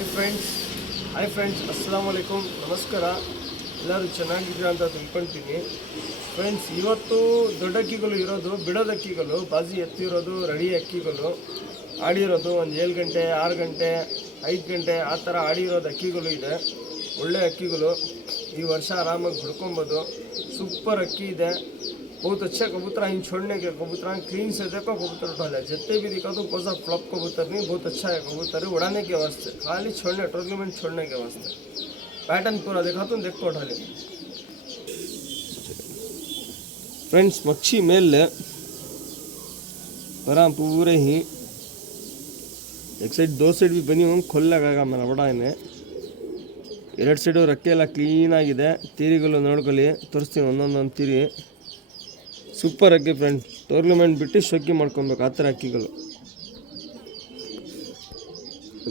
Hi friends ಅಸ್ಸಲಾಮು ಅಲೈಕುಮ್ ನಮಸ್ಕಾರ. ಎಲ್ಲರೂ ಚೆನ್ನಾಗಿದ್ದೀರಾ ಅಂತ ತಿಳ್ಕೊಳ್ತೀನಿ. ಫ್ರೆಂಡ್ಸ್, ಇವತ್ತು ದೊಡ್ಡ ಅಕ್ಕಿಗಳು ಇರೋದು ಬಿಡೋದು ಅಕ್ಕಿಗಳು, ಬಾಜಿ ಎತ್ತಿರೋದು, ರೆಡಿ ಅಕ್ಕಿಗಳು ಆಡಿರೋದು ಒಂದು 7 ಗಂಟೆ 6 ಗಂಟೆ 5 ಗಂಟೆ ಆ ಥರ ಆಡಿರೋದು ಅಕ್ಕಿಗಳು ಇದೆ. ಒಳ್ಳೆ ಅಕ್ಕಿಗಳು, ಈ ವರ್ಷ ಆರಾಮಾಗಿ ಬಿಡ್ಕೊಬೋದು. ಸೂಪರ್ अक्की है, बहुत अच्छा कबूतर इन छोड़ने के कबूतर क्लीन से देखो कबूतर उठा है, जितने भी दिखा तो कोई सा फ्लॉप कबूतर नहीं, बहुत अच्छा है कबूतर उड़ाने के वास्ते, खाली छोड़ने टूर्नामेंट छोड़ने के वास्ते। पैटर्न पूरा देखा तो देख को उठा ले। फ्रेंड्स, मच्छी मेल बरा पूरे ही एक साइड 2 साइड भी बनी हूँ, खोल लगा मैंने बड़ा इन्हें 2 ಸೈಡು ರೆಕ್ಕೆ ಎಲ್ಲ ಕ್ಲೀನಾಗಿದೆ. ತೀರಿಗಳು ನೋಡ್ಕೊಳ್ಳಿ, ತೋರಿಸ್ತೀನಿ ಒಂದೊಂದೊಂದು ತೀರಿ. ಸೂಪರ್ ಅಕ್ಕಿ ಫ್ರೆಂಡ್, ಟೂರ್ನಮೆಂಟ್ ಬಿಟ್ಟು ಶೋಕಿ ಮಾಡ್ಕೊಬೇಕು ಆ ಥರ ಅಕ್ಕಿಗಳು.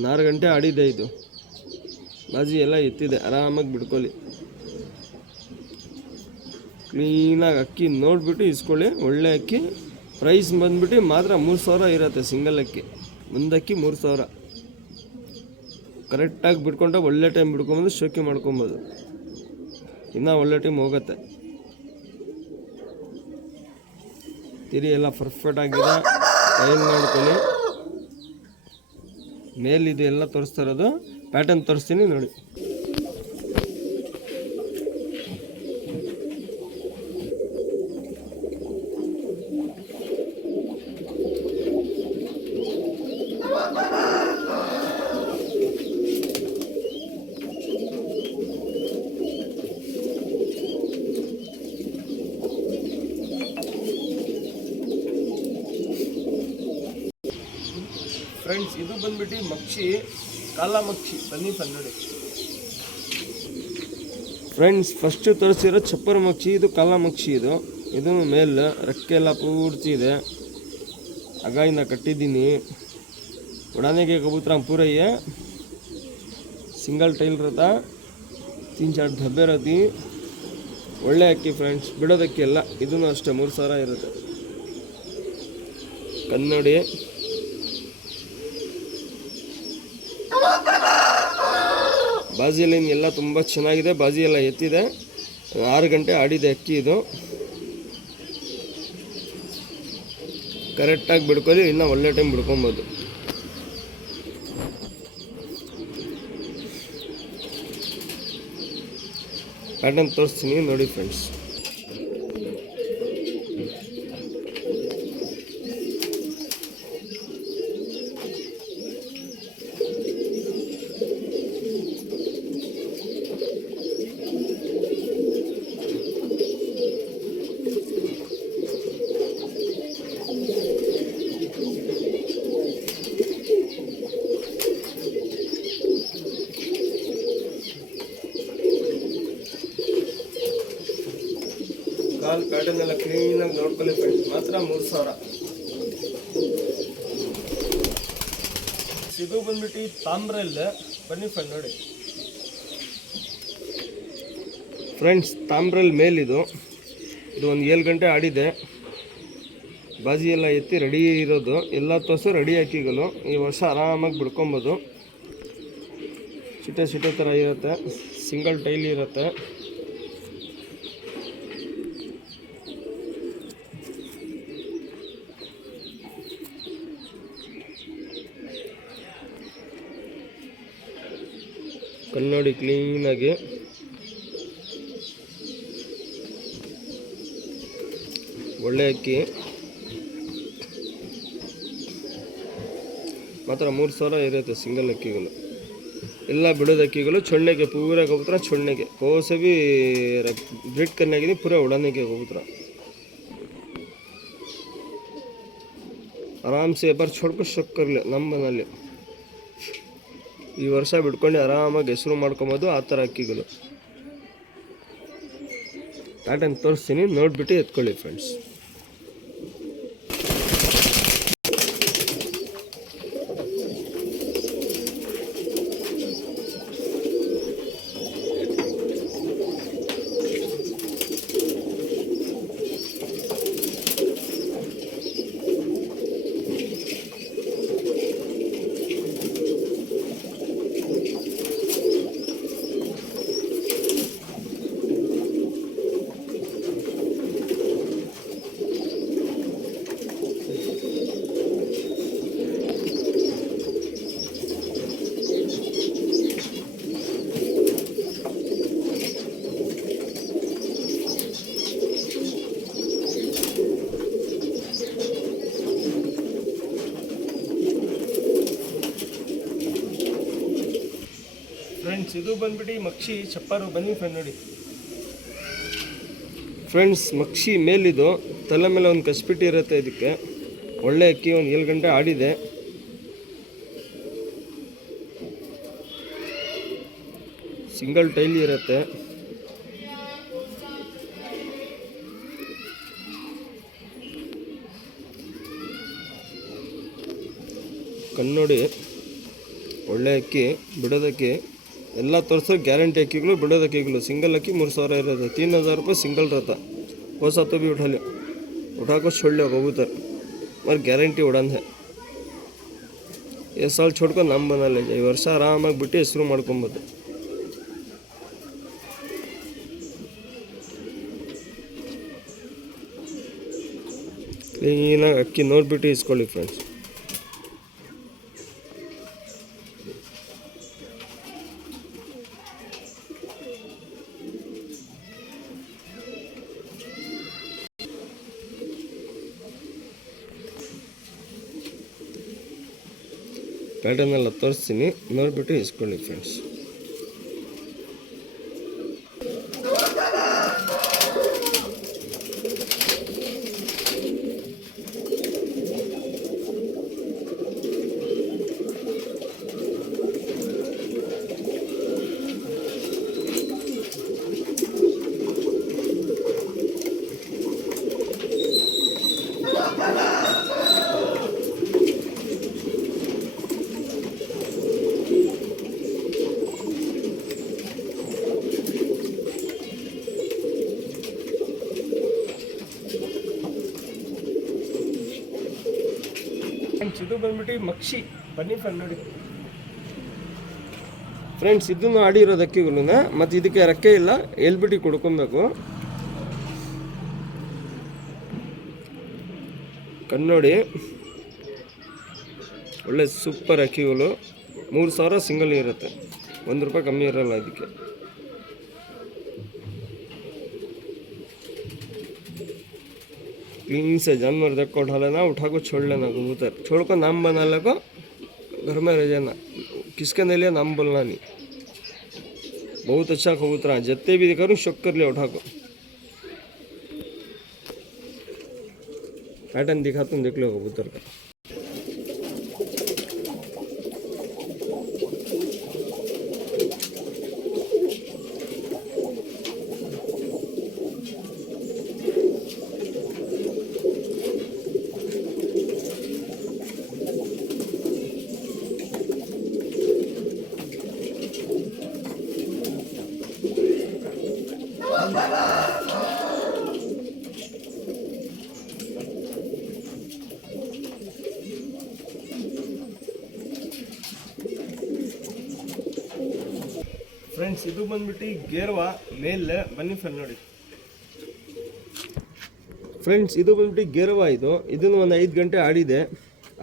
6 ಗಂಟೆ ಆಡಿದೆ, ಇದು ಬಾಜಿ ಎಲ್ಲ ಎತ್ತಿದೆ, ಆರಾಮಾಗಿ ಬಿಡ್ಕೊಳ್ಳಿ. ಕ್ಲೀನಾಗಿ ಅಕ್ಕಿ ನೋಡಿಬಿಟ್ಟು ಇಸ್ಕೊಳ್ಳಿ. ಒಳ್ಳೆ ಅಕ್ಕಿ. ಪ್ರೈಸ್ ಬಂದುಬಿಟ್ಟು ಮಾತ್ರ 3000 ಇರುತ್ತೆ ಸಿಂಗಲ್ ಅಕ್ಕಿ. ಒಂದಕ್ಕಿ 3000. ಕರೆಕ್ಟಾಗಿ ಬಿಟ್ಕೊಂಡ್ರೆ ಒಳ್ಳೆ ಟೈಮ್ ಬಿಡ್ಕೊಬೋದು, ಶೋಕಿ ಮಾಡ್ಕೊಬೋದು. ಇನ್ನೂ ಒಳ್ಳೆ ಟೈಮ್ ಹೋಗುತ್ತೆ. ತಿರಿ ಎಲ್ಲ ಪರ್ಫೆಕ್ಟ್ ಆಗಿದೆ. ಟೈಮ್ ನೋಡ್ಕೊಳ್ಳಿ. ಮೇಲಿದೆ ಎಲ್ಲ ತೋರಿಸ್ತಾ ಇರೋದು, ಪ್ಯಾಟರ್ನ್ ತೋರಿಸ್ತೀನಿ ನೋಡಿ. ಫ್ರೆಂಡ್ಸ್, ಇದು ಬಂದ್ಬಿಟ್ಟು ಮಕ್ಷಿ, ಕಾಲ ಮಕ್ಷಿ. ಬನ್ನಿ ನೋಡಿ ಫ್ರೆಂಡ್ಸ್, ಫಸ್ಟು ತೋರಿಸಿರೋ ಚಪ್ಪರ್ ಮಕ್ಷಿ, ಇದು ಕಾಲ ಮಕ್ಷಿ. ಇದು ಮೇಲೆ ರೆಕ್ಕೆ ಎಲ್ಲ ಪೂರ್ತಿ ಇದೆ, ಹಗ್ಗದಿಂದ ಕಟ್ಟಿದ್ದೀನಿ. ಉಡಾನೆಗೆ ಕಬೂತರ ಪೂರಯ್ಯ ಸಿಂಗಲ್ ಟೈಲ್ रहता, 3-4 धब्बे रहती. ಒಳ್ಳೆ ಅಕ್ಕಿ ಫ್ರೆಂಡ್ಸ್, ಬಿಡೋದಕ್ಕೆ ಎಲ್ಲ. ಇದೂ ಅಷ್ಟೇ 3000 ಇರುತ್ತೆ. ಕನ್ನಡಿ ಬಾಜಿ ಲೈನ್ ಎಲ್ಲ ತುಂಬ ಚೆನ್ನಾಗಿದೆ. ಬಾಜಿ ಎಲ್ಲ ಎತ್ತಿದೆ. 6 ಗಂಟೆ ಆಡಿದೆ ಅಕ್ಕಿ. ಇದು ಕರೆಕ್ಟಾಗಿ ಬಿಡ್ಕೊಳ್ಳಿ, ಇನ್ನೂ ಒಳ್ಳೆ ಟೈಮ್ ಬಿಡ್ಕೊಬೋದು. ಪ್ಯಾಟರ್ನ್ ತೋರಿಸ್ತೀನಿ ನೋಡಿ ಫ್ರೆಂಡ್ಸ್. ಕಾಲ್ ಪ್ಯಾಟರ್ನ್ ಎಲ್ಲ ಕ್ಲೀನಾಗಿ ನೋಡ್ಕೊಳ್ಳಿ ಫ್ರೆಂಡ್ಸ್, ಮಾತ್ರ 3000. ಇದು ಬಂದ್ಬಿಟ್ಟು ತಾಮ್ರಲ್. ಬನ್ನಿ ಫ್ರೆಂಡ್ ನೋಡಿ ಫ್ರೆಂಡ್ಸ್, ತಾಮ್ರಲ್ ಮೇಲಿದು. ಇದು ಒಂದು 7 ಗಂಟೆ ಆಡಿದೆ. ಬಾಜಿ ಎಲ್ಲ ಎತ್ತಿ ರೆಡಿ ಇರೋದು, ಎಲ್ಲ ತೋರಿಸು ರೆಡಿ ಅಕ್ಕಿಗಳು. ಈ ವರ್ಷ ಆರಾಮಾಗಿ ಬಿಡ್ಕೊಬೋದು. ಸಿಟೆ ಥರ ಇರುತ್ತೆ, ಸಿಂಗಲ್ ಟೈಲ್ ಇರುತ್ತೆ. ಕನ್ನಡಿ ಕ್ಲೀನಾಗಿ. ಒಳ್ಳೆ ಅಕ್ಕಿ, ಮಾತ್ರ 3000 ಇರುತ್ತೆ ಸಿಂಗಲ್ ಅಕ್ಕಿಗಳು. ಎಲ್ಲ ಬಿಡೋದು ಅಕ್ಕಿಗಳು. ಚೊಣ್ಣೆಗೆ ಪೂರ ಕಬೂತರ, ಚೊಣ್ಣೆಗೆ ಕೋಸೆ भी ब्रीड करने के लिए पूरा उड़ाने के कबूतर. आराम से एक बार छोड़ कर शौक कर ले, ನಮ್ಮ ಮನೆಯಲ್ಲಿ ಈ ವರ್ಷ ಬಿಡ್ಕೊಂಡು ಆರಾಮಾಗಿ ಹೆಸರು ಮಾಡ್ಕೊಬೋದು ಆ ಥರ ಅಕ್ಕಿಗಳು. ಪ್ಯಾಟರ್ನ್ ತೋರಿಸ್ತೀನಿ, ನೋಡಿಬಿಟ್ಟು ಎತ್ಕೊಳ್ಳಿ ಫ್ರೆಂಡ್ಸ್. ಫ್ರೆಂಡ್ಸ್ ಇದು ಬಂದ್ಬಿಟ್ಟು ಮಕ್ಷಿ ಚಪ್ಪಾರು ಬನ್ನಿ ಫ್ರೆಂಡ್ ನೋಡಿ ಫ್ರೆಂಡ್ಸ್. ಮಕ್ಷಿ ಮೇಲಿದು ತಲೆ ಮೇಲೆ ಒಂದು ಕಸ್ಬಿಟ್ಟು ಇರುತ್ತೆ. ಇದಕ್ಕೆ ಒಳ್ಳೆ ಅಕ್ಕಿ, ಒಂದು 7 ಗಂಟೆ ಆಡಿದೆ. ಸಿಂಗಲ್ ಟೈಲಿ ಇರುತ್ತೆ. ಕನ್ನಡಿ ಒಳ್ಳೆ ಅಕ್ಕಿ, ಬಿಡೋದಕ್ಕಿ ಎಲ್ಲ ತೋರಿಸೋ ಗ್ಯಾರಂಟಿ ಅಕ್ಕಿಗಳು, ಬಿಡೋದು अक्कीಗಳು. सिंगल अक्की 3000 रहता है, 3000 रुपये सिंगल रहता. वो सब तो भी उठा लो, उठा को छोड़ लो कबूतर, और गारंटी उड़ान है. ये साल छोड़ को नाम बना ले जाए. वर्ष आरामाಗಿ ಬಿಟ್ಟು ಹೆಸರು ಮಾಡ್ಕೊಬೋದು. ಕ್ಲೀನಾಗಿ ಅಕ್ಕಿ ನೋಡಿಬಿಟ್ಟು ಇಸ್ಕೊಳ್ಳಿ ಫ್ರೆಂಡ್ಸ್. ಪ್ಯಾಟರ್ನ್ ಎಲ್ಲ ತೋರಿಸ್ತೀನಿ, ನೋಡಿಬಿಟ್ಟು ಇಸ್ಕೊಳ್ಳಿ ಫ್ರೆಂಡ್ಸ್. ಇದು ಬಂದ್ಬಿಟ್ಟು ಮಕ್ಷಿ ಬನ್ನಿ ಫ್ರೆಂಡ್ ನೋಡಿ ಫ್ರೆಂಡ್ಸ್. ಇದನ್ನು ಆಡಿರೋದು ಅಕ್ಕಿಗಳನ್ನ, ಮತ್ತು ಇದಕ್ಕೆ ರೆಕ್ಕೆ ಇಲ್ಲ, ಎಲ್ಬಿಟ್ಟು ಕುಡ್ಕೊಬೇಕು. ಕನ್ನಡಿ ಒಳ್ಳೆ ಸೂಪರ್ ಅಕ್ಕಿಗಳು. 3000 ಸಿಂಗಲ್ ಇರುತ್ತೆ, 1 ರೂಪಾಯಿ ಕಮ್ಮಿ ಇರಲ್ಲ ಇದಕ್ಕೆ. क्लीन से जानवर देख को उठा लेना, उठा को छोड़ लेना कबूतर. छोड़ को नाम बना ले को घर में रह जाना. किसके नहीं लिया नाम बोलना नहीं. बहुत अच्छा कबूतर है, जितने भी करूँ शौक कर लिया उठा को. पैटर्न दिखाता हूँ, देख लो कबूतर का. ಫ್ರೆಂಡ್ಸ್ ಇದು ಬಂದ್ಬಿಟ್ಟು ಗೇರ್ವಾ ಮೇಲ್ ಬನ್ನಿ ಫ್ರೆಂಡ್ ನೋಡಿ ಫ್ರೆಂಡ್ಸ್. ಇದು ಬಂದ್ಬಿಟ್ಟು ಗೇರ್ವಾ. ಇದನ್ನು ಒಂದು 5 ಗಂಟೆ ಆಡಿದೆ,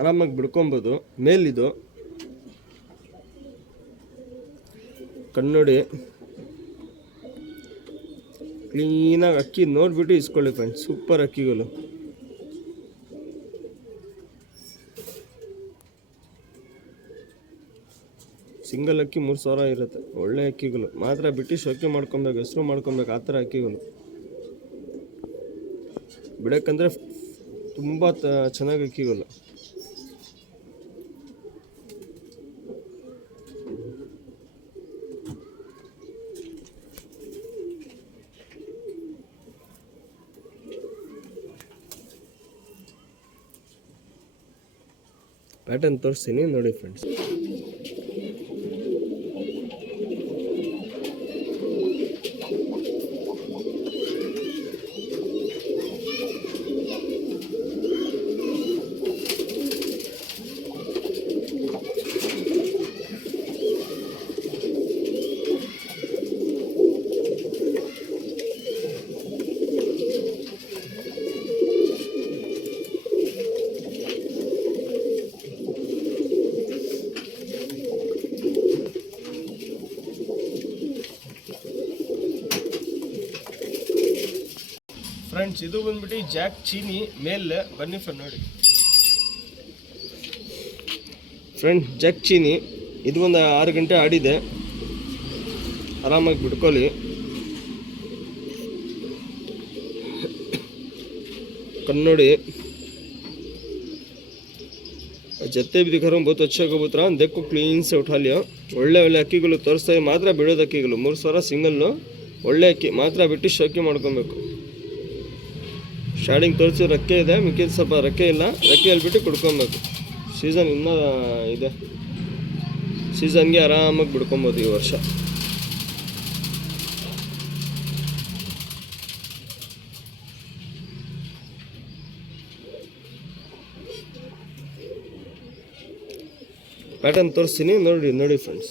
ಆರಾಮಾಗಿ ಬಿಡ್ಕೊಬೋದು. ಮೇಲಿದು ಕನ್ನಡಿ ಕ್ಲೀನಾಗಿ ಅಕ್ಕಿ ನೋಡಿಬಿಟ್ಟು ಇಸ್ಕೊಳ್ಳಿ ಫ್ರೆಂಡ್ಸ್. ಸೂಪರ್ ಅಕ್ಕಿಗಳು. ಸಿಂಗಲ್ ಅಕ್ಕಿ 3000 ಇರುತ್ತೆ. ಒಳ್ಳೆ ಅಕ್ಕಿಗಳು ಮಾತ್ರ ಬಿಟ್ಟು ಶೋಕಿ ಮಾಡ್ಕೊಬೇಕು, ಹೆಸರು ಮಾಡ್ಕೊಬೇಕು. ಆ ಥರ ಅಕ್ಕಿಗಳು ಬಿಡೋಕ್ಕಂದ್ರೆ ತುಂಬ ಚೆನ್ನಾಗಿ ಅಕ್ಕಿಗಳು. ಪ್ಯಾಟರ್ನ್ ತೋರಿಸ್ತೀನಿ ನೋಡಿ ಫ್ರೆಂಡ್ಸ್. ಫ್ರೆಂಡ್ಸ್ ಇದು ಬಂದ್ಬಿಟ್ಟು ಜಾಕ್ ಚೀನಿ ಮೇಲ್ ಬನ್ನಿ ಫ್ರೆಂಡ್ ನೋಡಿ ಫ್ರೆಂಡ್. ಜಾಕ್ ಚೀನಿ ಇದು ಒಂದು 6 ಗಂಟೆ ಆಡಿದೆ. ಆರಾಮಾಗಿ ಬಿಟ್ಕೊಳ್ಳಿ. कन्नोड़ी जत्ते भी दिखा रहा हूँ बहुत अच्छा कबूतर. देखो क्लीन से उठा लिया. ಒಳ್ಳೆ ಒಳ್ಳೆ ಅಕ್ಕಿಗಳು ತೋರಿಸ್ತಾ ಮಾತ್ರ ಬಿಡೋದು ಅಕ್ಕಿಗಳು. 3,000 ಸಿಂಗಲ್ಲು ಒಳ್ಳೆ ಅಕ್ಕಿ ಮಾತ್ರ ಬಿಟ್ಟು ಶೋಕಿ ಮಾಡ್ಕೊಬೇಕು. ಸ್ಟಾರ್ಟಿಂಗ್ ತೋರಿಸಿ ರೆಕ್ಕೆ ಇದೆ, ಮಿಕ್ಕಿದ ಸ್ವಲ್ಪ ರೆಕ್ಕೆ ಇಲ್ಲ. ರೆಕ್ಕೆಯಲ್ಲಿ ಬಿಟ್ಟು ಕುಡ್ಕೊಬೇಕು. ಸೀಸನ್ ಇನ್ನೂ ಇದೆ, ಸೀಸನ್ಗೆ ಆರಾಮಾಗಿ ಬಿಡ್ಕೊಬೋದು ಈ ವರ್ಷ. ಪ್ಯಾಟರ್ನ್ ತೋರಿಸ್ತೀನಿ ನೋಡಿ ಫ್ರೆಂಡ್ಸ್.